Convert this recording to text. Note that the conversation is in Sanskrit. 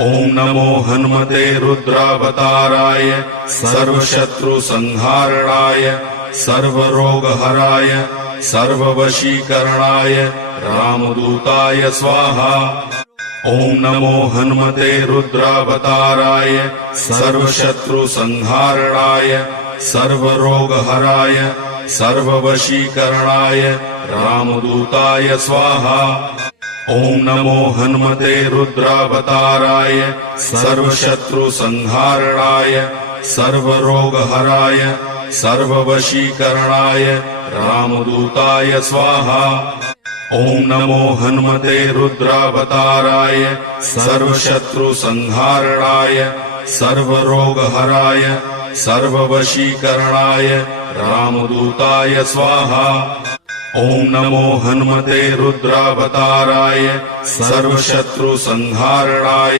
ओम नमो हनुमते रुद्रावताराय सर्वशत्रुसंहारणाय सर्वरोगहराय सर्ववशीकरणाय रामदूताय स्वाहा। ओम नमो हनुमते रुद्रावताराय सर्वशत्रुसंहारणाय सर्वरोगहराय सर्ववशीकरणाय रामदूताय स्वाहा। ओम नमो हनुमते रुद्रावताराय सर्वशत्रुसंहारणाय सर्वरोगहराय सर्ववशीकरणाय रामदूताय स्वाहा। ओम नमो हनुमते रुद्रावताराय सर्वशत्रुसंहारणाय सर्वरोगहराय सर्ववशीकरणाय रामदूताय स्वाहा। ओम नमो हनुमते रुद्रावताराय सर्वशत्रुसंहारणाय